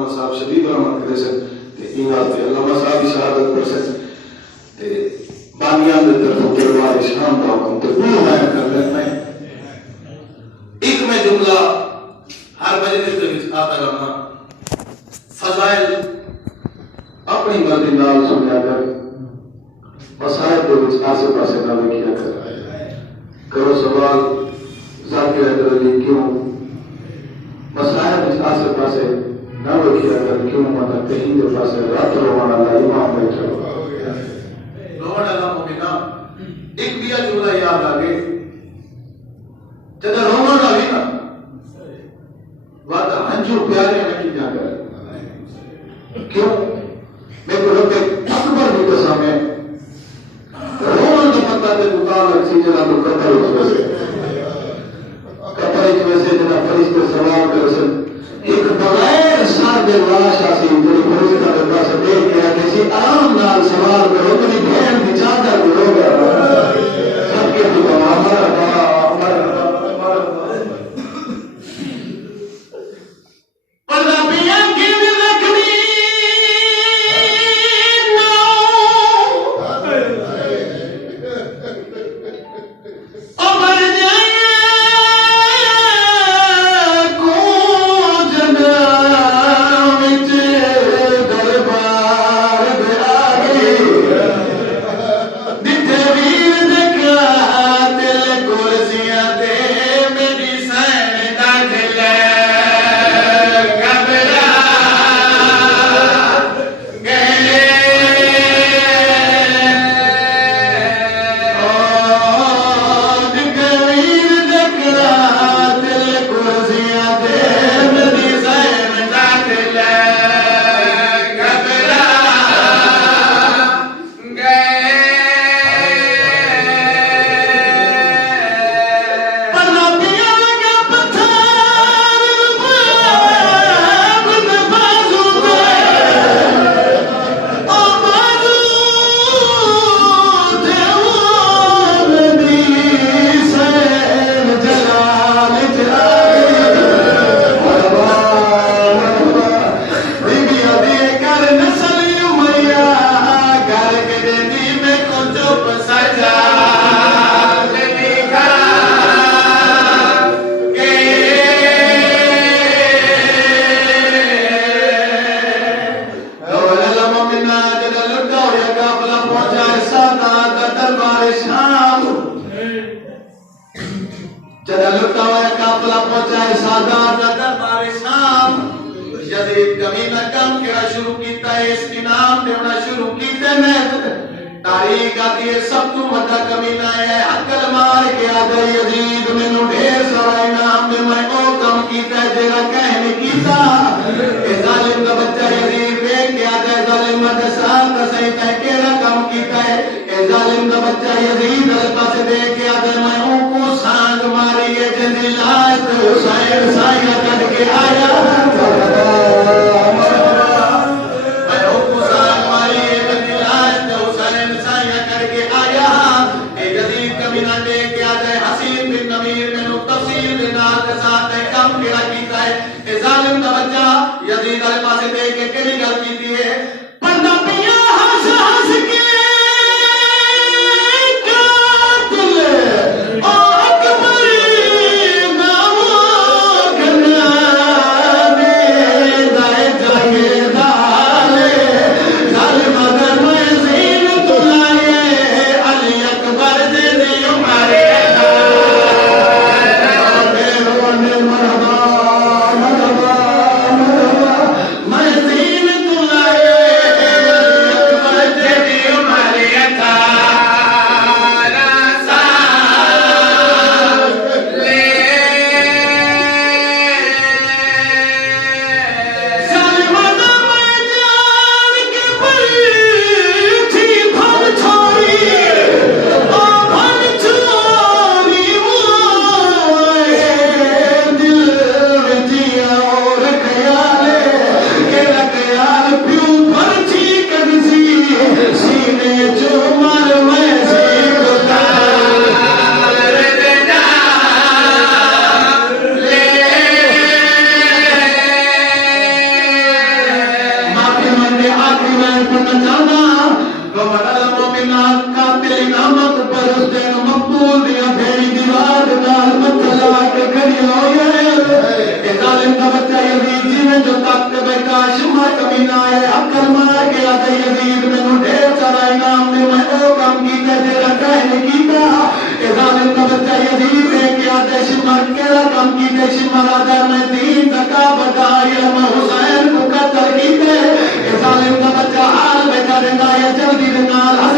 अल्लामा साहब शदीद रहमत करे से ते इना ते अल्लामा साहब की शहादत पर से ते बानियां दे तरफ दरबार शाम दा हुक्म ते वो है कर लेना एक में जुमला हर मजलिस दे विच आता रहना फजाइल अपनी मर्जी नाल सुनिया कर मसाइल दे विच आसे पासे ना लिखिया कर करो सवाल जाके अदली क्यों मसाइल विच आसे पासे ना लिखिया कर क्यों मतलब कहीं दे पासे रात रोवाना ला इमाम बैठा रोवाना ला मुमिना एक दिया जुमला याद आ गए जब रोवाना भी ना वादा हंजू प्यारे में की जा कर क्यों मैं को रब अकबर की कसम है रोमन के पत्ता के मुताबिक सी जना तो कतर इस वैसे जना फरिश्ते सवाल कर सन एक बगैर सादे लाश आसी तेरी फरिश्ता के पास देख गया किसी आराम नाल सवाल करो तेरी बहन की चादर करोगे सबके दुआ हमारा मैं बच्चा यजीद जिवें जो तक बैठा शिमा कमीना है अक्ल मार के आते यजीद मैनू ढेर सारा इनाम दे मैं ओ काम कीता जेड़ा कहने कीता ए जालिम का बच्चा यजीद ने क्या दे शिमा केड़ा काम कीते शिमा आदा मैं दीन तका बदाया मैं हुसैन को कत्ल कीते ए जालिम का बच्चा हाल बेटा देंदा है जल्दी दे नाल